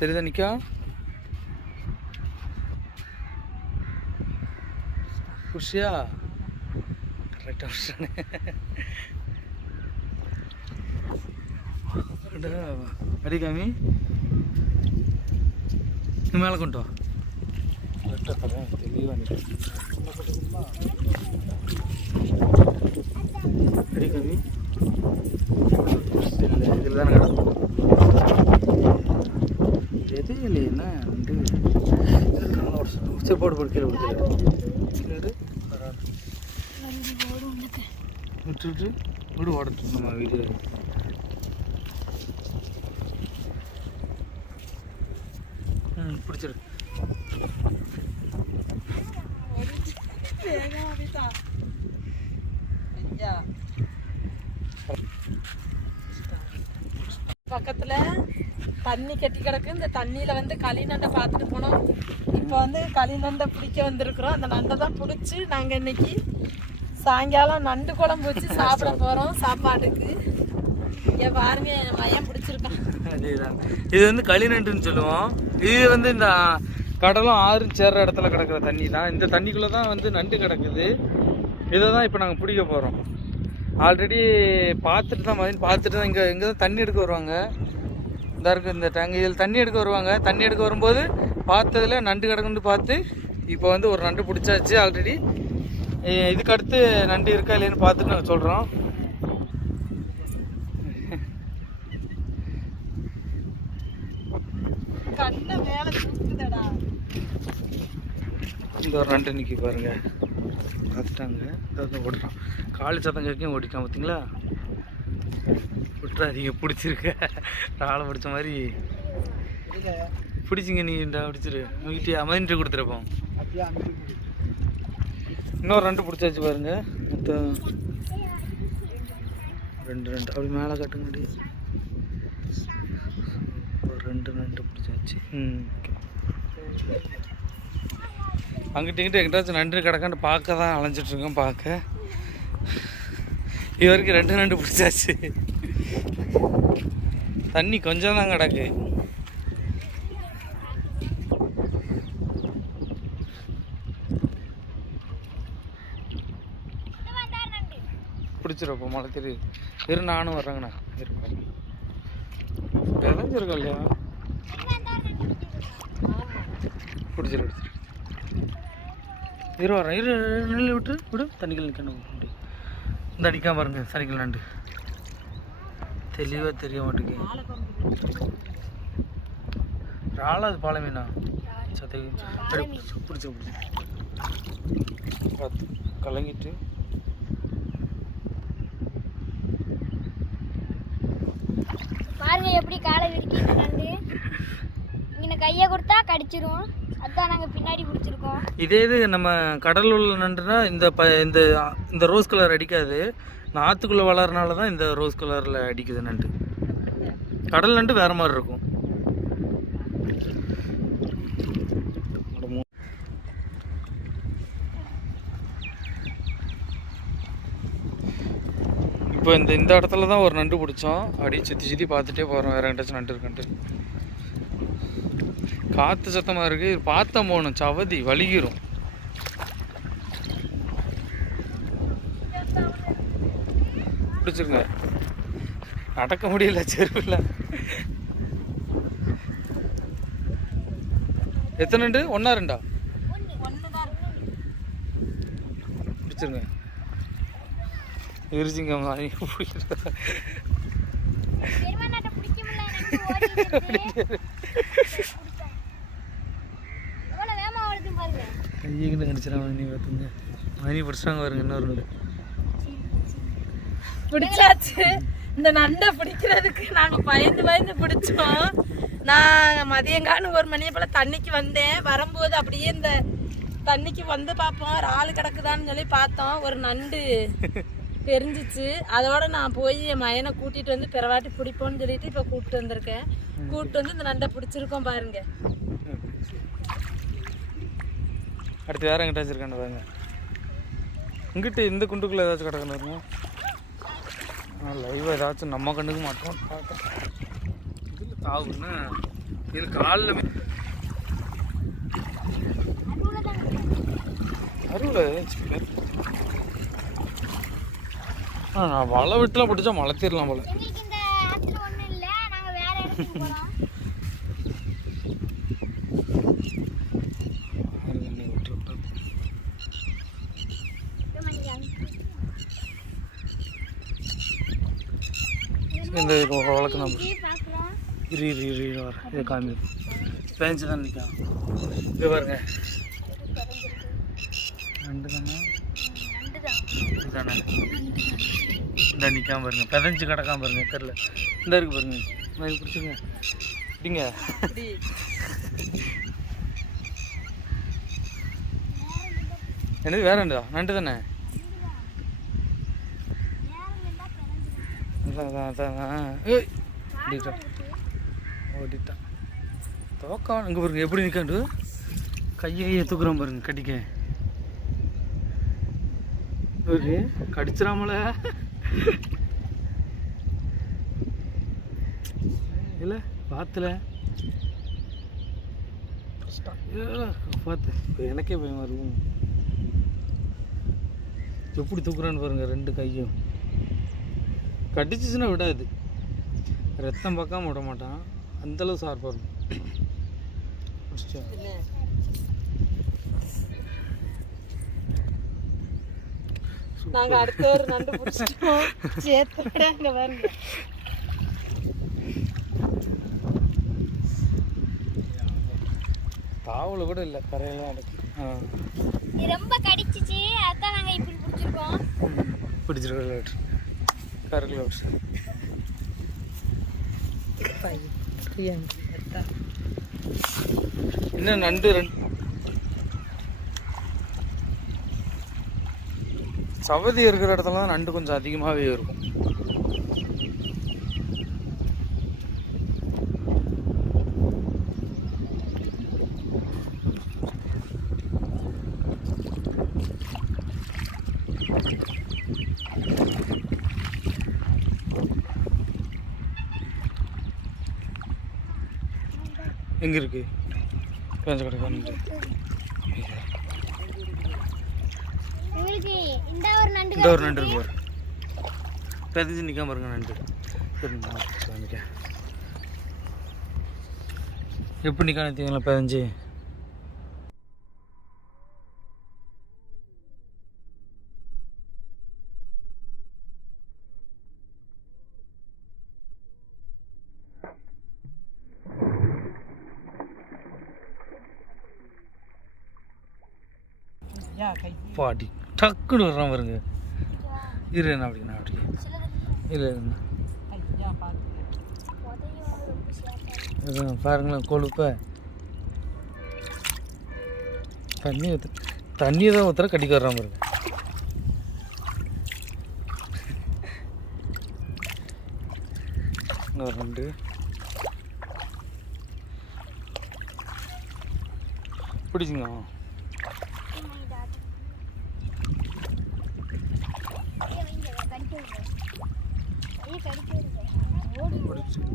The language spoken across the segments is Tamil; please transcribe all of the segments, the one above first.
தெரியுதா நிக்கா? குஷியா கரெக்டா அடி காமி மேலே கொண்டு வா. தெளிவாக அடி காமி இல்லை இதில் தானே கிடக்கும். எது இல்லை என்ன வந்து போடு போடு கீழே கொடுத்து விட்டு விடு ஓடட்டும் நம்ம வீடியோ. பிடிச்சிரு பக்கத்துல தண்ணி கட்டி கிடக்கு. இந்த தண்ணியில வந்து களி நண்டை பார்த்துட்டு போனோம். இப்போ வந்து களி நண்டை பிடிக்க வந்திருக்கிறோம். அந்த நண்டை தான் பிடிச்சி நாங்கள் இன்னைக்கு சாயங்காலம் நண்டு குழம்பு வச்சு சாப்பிட போறோம் சாப்பாட்டுக்கு. ஏன் பாருங்க மையம் பிடிச்சிருக்கான். அதேதான், இது வந்து களி நண்டுன்னு சொல்லுவோம். இது வந்து இந்த கடலும் ஆறும் சேர்ற இடத்துல கிடக்கிற தண்ணி தான். இந்த தண்ணிக்குள்ளே தான் வந்து நண்டு கிடக்குது. இதை தான் இப்போ நாங்கள் பிடிக்க போகிறோம். ஆல்ரெடி பார்த்துட்டு தான் பார்த்துட்டு தான் இங்கே தான் தண்ணி எடுக்க வருவாங்க. இந்த இருக்குது இந்த டேங்க், இதில் தண்ணி எடுக்க வருவாங்க. தண்ணி எடுக்க வரும்போது பார்த்ததில் நண்டு கிடக்குன்னு பார்த்து இப்போ வந்து ஒரு நண்டு பிடிச்சாச்சு ஆல்ரெடி. இதுக்கு அடுத்து நண்டு இருக்கா இல்லைன்னு பார்த்துட்டு நாங்கள் சொல்கிறோம். இந்த ஒரு நண்டு நிற்கி பாருங்க, பார்த்துட்டாங்க. அதான் ஓடுறான். காலி சத்தம் கேட்கும் ஓடிக்கான். பார்த்தீங்களா? விட்டுறாதீங்க, பிடிச்சிருக்க ஆளை பிடிச்ச மாதிரி பிடிச்சிங்க. நீண்டா பிடிச்சிரு வீட்டு அமைதிட்டு கொடுத்துருப்போம். இன்னொரு ரெண்டு பிடிச்சாச்சு பாருங்க. மொத்தம் ரெண்டு அப்படி மேலே கட்டுங்கடி. ஒரு ரெண்டு நண்டு பிடிச்சாச்சு. அங்கிட்ட இங்கிட்ட எங்கிட்டாச்சும் நண்டு கிடக்கான்னு பார்க்க தான் அலைஞ்சிட்ருக்கோம். பார்க்க இது வரைக்கும் ரெண்டு நண்டு பிடிச்சாச்சு. தண்ணி கொஞ்சம் தான் கிடக்கு. பிடிச்சிருப்போ மழை தெரியுது. வெறும் நானும் வர்றேங்கண்ணா. இருப்பேன் விளைஞ்சிருக்கோம் இல்லையா? பிடிச்சிரு இரு வரேன். இரு நெல் விட்டு விடு. தண்ணிகள் நிற்கணும். இந்த அடிக்காம பாருங்க சனிக்கல் நண்டு தெளிவாக தெரிய மாட்டேங்குது. ராளா அது பாலை மீனா சத்தை பிடிச்சி பார்த்து கலங்கிட்டு பாருங்க எப்படி காலை விரிக்கிட்டு நண்டு. இங்கே கையை கொடுத்தா கடிச்சிரும். அதான் நாங்கள் பின்னாடி பிடிச்சிருக்கோம். இதே இது நம்ம கடல் உள்ள நண்டுனா இந்த ரோஸ் கலர் அடிக்காது. ஆற்றுக்குள்ளே வளர்றனால தான் இந்த ரோஸ் கலரில் அடிக்குது நண்டு. கடல் நண்டு வேறு மாதிரி இருக்கும். இப்போ இந்த இடத்துல தான் ஒரு நண்டு பிடிச்சோம். அப்படியே சுற்றி பார்த்துட்டே போகிறோம் வேறு எங்கிட்டாச்சும் நண்டு இருக்குன்ட்டு. காற்று சத்தமாக இருக்குது. பார்த்தா போகணும், சவதி வலிக்கிறோம். பிடிச்சிருங்க. நடக்க முடியல செருவில். எத்தனை நண்டு? ஒன்றா ரெண்டா? பிடிச்சிருங்க. இருச்சிங்க கையிட்டு கடிச்சிடா. மணி பார்த்துங்க, மணி பிடிச்சாங்க பாருங்க. இன்னொரு ரெண்டு பிடிச்சாச்சு. இந்த நண்டை பிடிக்கிறதுக்கு நாங்கள் பயந்து பிடிச்சோம். நான் மதியங்கானு 1 மணியை போல் தண்ணிக்கு வந்தேன். வரும்போது அப்படியே இந்த தண்ணிக்கு வந்து பார்ப்போம் இறால் கிடக்குதான்னு சொல்லி பார்த்தோம். ஒரு நண்டு தெரிஞ்சிச்சு. அதோட நான் போய் என் மயனை கூட்டிகிட்டு வந்து பிறவாட்டி பிடிப்போன்னு சொல்லிட்டு இப்போ கூப்பிட்டு வந்திருக்கேன். கூப்பிட்டு வந்து இந்த நண்டை பிடிச்சிருக்கோம் பாருங்க. அடுத்து வேறு எங்கிட்ட வச்சுருக்கான்னு பாருங்க. இங்கிட்ட இந்த குண்டுக்குள்ளே ஏதாச்சும் கிடக்கணும். லைவாக ஏதாச்சும் நம்ம கண்ணுக்கு மாட்டோம் பார்க்க. இதில் தாவுன்னு இது காலில் அருவில் நான் வலை விட்டுலாம் பிடிச்சா மலத்திடலாம் போல. எங்களுக்கு இந்த ஆத்துல ஒண்ணும் இல்ல, நாங்க வேற இடத்துக்கு போறோம். இந்த வழக்கு நம்ம பாக்குறோம். இரு வர இதை காமி பேஞ்சு தான் நிற்கும். இது பாருங்க ரெண்டு தானே இதுதானே இந்த நிற்காம பாருங்க, பெதஞ்சு கிடக்காம பாருங்க, தெரில இந்த இருக்கு பாருங்க, நான் பிடிச்சிருங்க இப்படிங்க. என்னது வேற ரெண்டுதா? நண்டு தானே? ஓடிட்டான் தோக்கா. இங்கே பாருங்க எப்படி நிற்காண்டு கையை தூக்குறான் பாருங்க கட்டிக்க. கடிச்சிடாமல இல்லை பார்த்துல பார்த்து எனக்கே பயமா இருக்கும். எப்படி தூக்குறான்னு பாருங்க, ரெண்டு கையும் கடிச்சிச்சுன்னா விடாது, ரத்தம் பார்க்காம விட மாட்டான், அந்தளவு சார்பாக இருக்கும். நாங்க அடுத்த ஒரு நண்டு பிடிச்சிட்டோம். சேத்தோட அங்க பாருங்க. தாவல கூட இல்லை, கரையெல்லாம் இருக்கு. இது ரொம்ப கடிச்சிச்சு, அதான் நாங்க இப்படி பிடிச்சிருக்கோம். பிடிச்சிருக்கோம் கரையில் வச்சு இன்னும் நண்டு ரெண்டு சவதி இருக்கிற இடத்துல தான் நண்டு கொஞ்சம் அதிகமாகவே இருக்கும். எங்கே இருக்கு பேஞ்ச கிடக்கு நண்டு? உங்களுக்கு இந்த ஒரு நண்டு இந்த ஒரு நண்டு இருக்கு, பெதஞ்சு நிற்காம பாருங்க நண்டு. எப்படி நிற்க நிறுத்தீங்களா பெதஞ்சு? பாட்டி டக்குன்னு வர்றான் பாருங்க. இரு என்ன அப்படி இல்லை பாருங்களேன் கொழுப்ப தண்ணியை தான் ஊற்றுற கட்டிக்கு வர்றான் பாருங்க. இன்னொரு ரெண்டு பிடிச்சிங்க.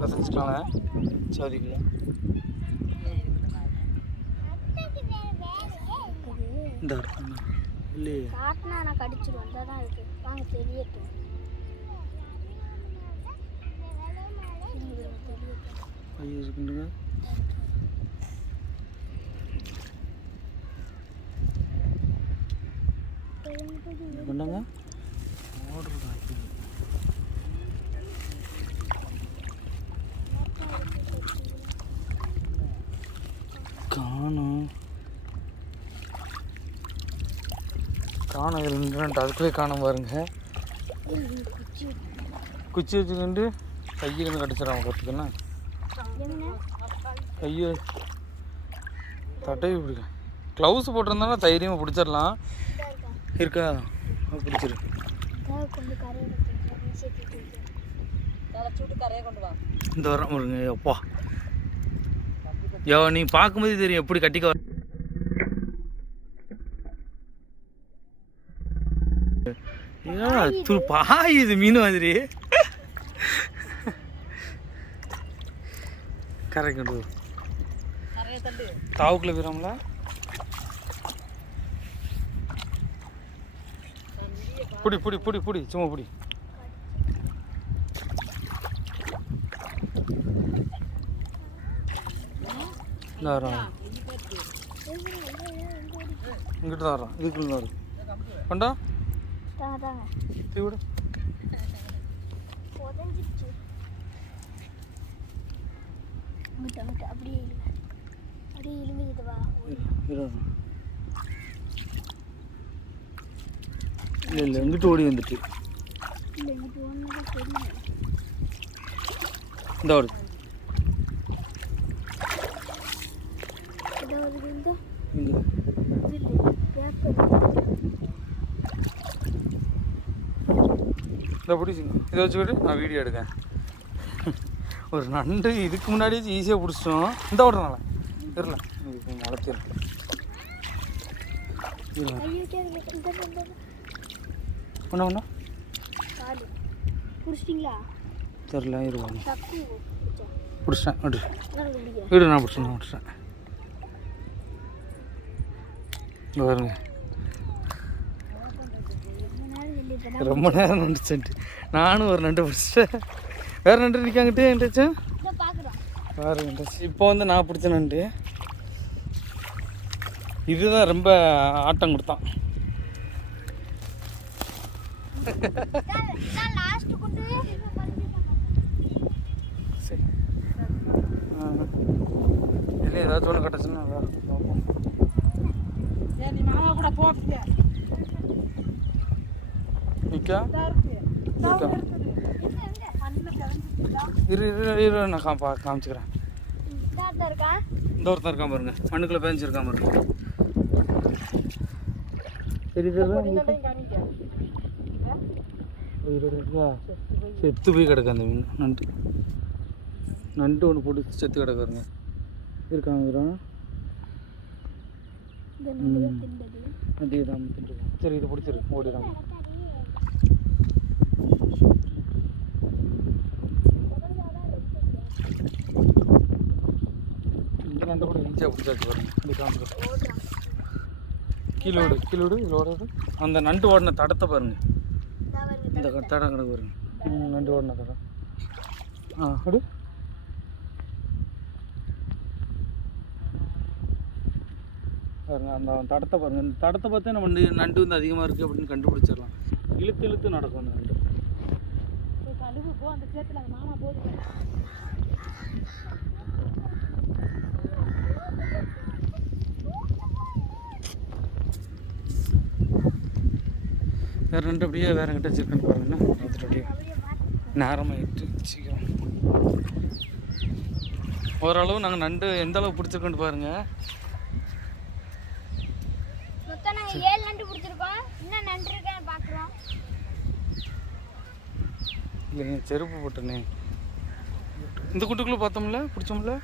ரசிச்சுக்கலாம் சாதிக்கலாம். இந்த இல்லையே காட்டினா நான் கடிச்சிடுவேன், தான் இருக்கு வாங்க தெரியட்டும். ஐயோ இருக்குண்டுங்க. கொண்டாங்க ஆர்டர் காணும் அதுக்குள்ளே காணும் பாருங்க. குச்சி வச்சுக்கிண்டு கையிலேருந்து கடிச்சிடறான் பார்த்துக்கண்ணா. கையை தட்டவி பிடிக்க க்ளவுஸ் போட்டிருந்தாலும் தைரியமாக பிடிச்சிடலாம். இருக்கா பிடிச்சிரு. இந்த வரம் பாருங்க. அப்பா யோ நீ பார்க்கும்போது தெரியும் எப்படி கட்டிக்க. பாயுது மீன் மாதிரி. கரை கொண்டு தாவுக்குள்ள வீரம்ல புடி புடி புடி புடி சும்மா புடி. இந்த வரோம் இங்கிட்டு தான் வரோம் இதுக்குள்ள வரும் கொண்டா தீ விடு. அப்படியே இழுமிது வா. இல்லை இல்லை இங்கிட்டு ஓடி வந்துட்டு இல்லை இங்கிட்டு ஒன்று தெரியும். இந்த ஓடு இங்கே இதை பிடிச்சிங்க இதை வச்சுக்கிட்டு நான் வீடியோ எடுக்கேன். ஒரு நண்டு இதுக்கு முன்னாடியே ஈஸியாக பிடிச்சிட்டோம். இந்த ஓடுறனால தெரியல வளர்த்திடும். ஒன்றா ஒன்றா பிடிச்சிட்டிங்களா? தெரில இருவாங்க பிடிச்சிட்டேன் விடு வீடு நான் பிடிச்சிட்டேன். இங்கே பாருங்க ரொம்ப நேரம் நண்டுச்சுன்ட்டு நானும் ஒரு நண்டு பிடிச்சிட்டேன். வேறு நண்டு நிற்காங்கிட்டே என்கிட்டச்சேன் பாருங்க. இப்போ வந்து நான் பிடிச்ச நண்டு இதுதான் ரொம்ப ஆட்டம் கொடுத்தான். சரி இதுலேயும் ஏதாச்சும் ஒன்று கிடச்சுன்னா வேறு பார்ப்போம். நிற்கா இரு இரு இரு நான் காமிச்சுக்கிறேன். இந்த ஒருத்தன் இருக்கான் பாருங்க மண்ணுக்குள்ளே பேஞ்சிருக்கான் பாருங்க. செத்து போய் கிடக்கு அந்த மீன். நண்டு நண்டு ஒன்று போட்டு செத்து கிடக்குறங்க இருக்காங்க. அதே தான் தின்றுருக்கோம். சரி இதை பிடிச்சிரு ஓடிடாம. இந்த நண்டை கூட ஈஸியாக பிடிச்சாச்சு பாருங்க. அப்படி காமிக்கிறேன். கீழோடு கீழோடு இதோட அந்த நண்டு ஓடின தடத்தை பாருங்க. இந்த தடம் கிடக்கு பாருங்க. நண்டு ஓடின தடம். அப்படி பாருங்க அந்த தடத்தை பாருங்க. இந்த தடத்தை பார்த்தா நம்ம நண்டு வந்து அதிகமாக இருக்குது அப்படின்னு கண்டுபிடிச்சிடலாம். இழுத்து இழுத்து நடக்கும் அந்த நண்டு. வேறு நண்டு அப்படியே வேறு கிட்ட வச்சுருக்கேன்னு பாருங்கண்ணா. பார்த்துட்டு அப்படியே நேரமாகிட்டு சீக்கிரம். ஓரளவு நாங்கள் நண்டு எந்த அளவு பிடிச்சிருக்கோன்னு பாருங்கள். மொத்தம் நாங்கள் 7 நண்டு பிடிச்சிருக்கோம். இன்னும் நண்டு இருக்கேன் பார்க்குறோம். இல்லைங்க செருப்பு போட்டேனே. இந்த குட்டுக்குள்ளே பார்த்தோம்ல பிடிச்சோம்ல.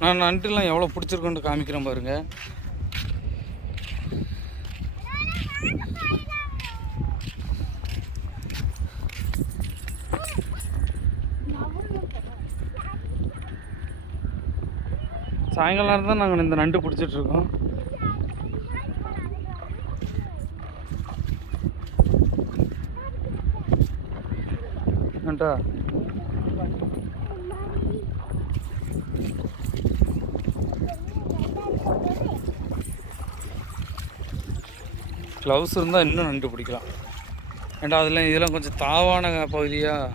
நான் நண்டுலாம் எவ்வளோ பிடிச்சிருக்கோன்னு காமிக்கிறேன் பாருங்க. சாயங்காலம் நேரம் தான் நாங்கள் இந்த நண்டு பிடிச்சிட்ருக்கோம். நண்டா க்ளவுஸ் இருந்தால் இன்னும் நண்டு பிடிக்கலாம். ஏண்டா அதெல்லாம் இதெல்லாம் கொஞ்சம் தாவான பகுதியாக.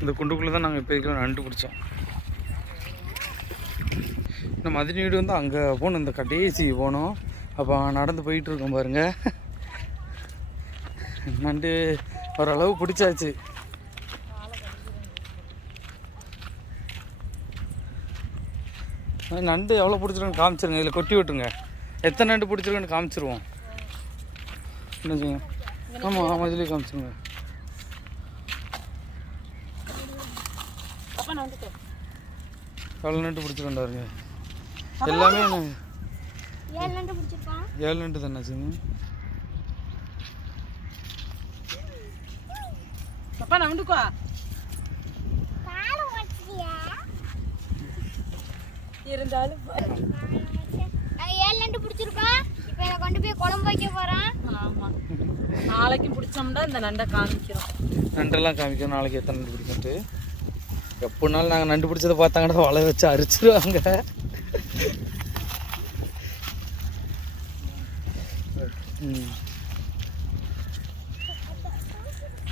இந்த குண்டுக்குள்ளே தான் நாங்கள் இப்போ நண்டு பிடிச்சோம். இந்த மதினி வீடு வந்து அங்கே போகணும். இந்த கடைசி போனோம். அப்போ நடந்து போயிட்டுருக்கோம் பாருங்கள். நண்டு ஓரளவு பிடிச்சாச்சு. நண்டு எவ்வளோ பிடிச்சிருக்குன்னு காமிச்சிருங்க. இதில் கொட்டி விட்டுருங்க. எத்தனை நண்டு பிடிச்சிருக்குன்னு காமிச்சிருவோம். என்ன செய்யுங்க? ஆமாம் ஆமாம் இதுலேயே காமிச்சிருங்க. எவ்வளோ நண்டு பிடிச்சி கொண்டு வருங்க எல்லாமே 7 நண்டு பிடிச்சிருப்பான். 7 நண்டு தானே ஆச்சுங்க. அப்பா நண்டுக்கோ காலை உடைச்சிட்டியா? இருந்தாலும் நாங்க 7 நண்டு பிடிச்சிருக்கோம். இப்போ இதை கொண்டு போய் குழம்பு வைக்க போறோம். ஆமா நாளைக்கு பிடிச்சோம்னா இந்த நண்டை காமிக்கிறோம். நண்டெல்லாம் காமிக்கணும் நாளைக்கு எத்தனை நண்டு பிடிக்குன்ட்டு. எப்போனாலும் நாங்கள் நண்டு பிடிச்சதை பார்த்தாங்கன்னா வலை வச்சு அரிச்சிருவாங்க.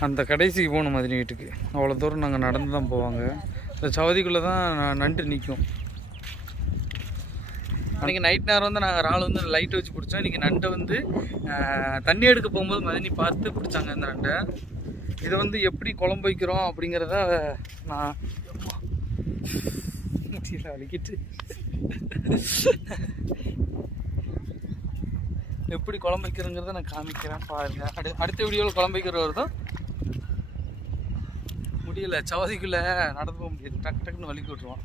அந்த கடைசிக்கு போகணும் மதினி வீட்டுக்கு. அவ்வளோ தூரம் நாங்கள் நடந்து தான் போவாங்க. இந்த சவதிக்குள்ளே தான் நண்டு நிற்கும். அன்றைக்கி நைட் நேரம் வந்து நாங்கள் இறால் வந்து லைட்டை வச்சு பிடிச்சோம். இன்றைக்கி நண்டை வந்து தண்ணி எடுக்க போகும்போது மதினி பார்த்து பிடிச்சாங்க இந்த நண்டை. இதை வந்து எப்படி குழம்பு வைக்கிறோம் அப்படிங்கிறத நான் வலிக்கிட்டு எப்படி குழம்பு வைக்கிறோங்கிறத நான் காமிக்கிறேன் பாருங்க. அடுத்த வீடியோவில் குழம்பு வைக்கிற வருதும் முடியல, சவதிக்குள்ளே நடந்து போக முடியாது, டக்கு டக்குன்னு வலிக்கு விட்டுருவான்.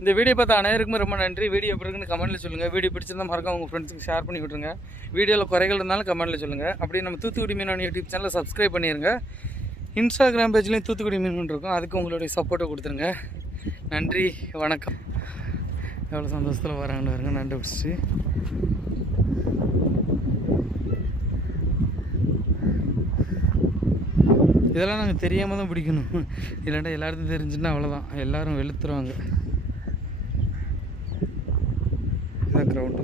இந்த வீடியோ பார்த்த அனைவருக்குமே ரொம்ப நன்றி. வீடியோ எப்படி இருக்குன்னு கமெண்ட்டில் சொல்லுங்கள். வீடியோ பிடிச்சிருந்தா மறக்காம உங்கள் ஃப்ரெண்ட்ஸுக்கு ஷேர் பண்ணி விட்ருங்க. வீடியோவில் குறைகள் இருந்தாலும் கமெண்ட்டில் சொல்லுங்கள். அப்படியே நம்ம தூத்துக்குடி மீனவன் யூடியூப் சேனலை சப்ஸ்கிரைப் பண்ணிடுங்க. இன்ஸ்டாகிராம் பேஜ்லேயும் தூத்துக்குடி மீன் இருக்கும், அதுக்கு உங்களுடைய சப்போர்ட்டை கொடுத்துருங்க. நன்றி, வணக்கம். எவ்வளோ சந்தோஷத்தில் வராங்கன்னு வருங்க நண்டு பிடிச்சி. இதெல்லாம் நாங்கள் தெரியாமல் தான் பிடிக்கணும், இல்லாண்டா எல்லாருக்கும் தெரிஞ்சுன்னா அவ்வளோதான், எல்லோரும் வெளுத்துருவாங்க. இதான் கிரவுண்டு.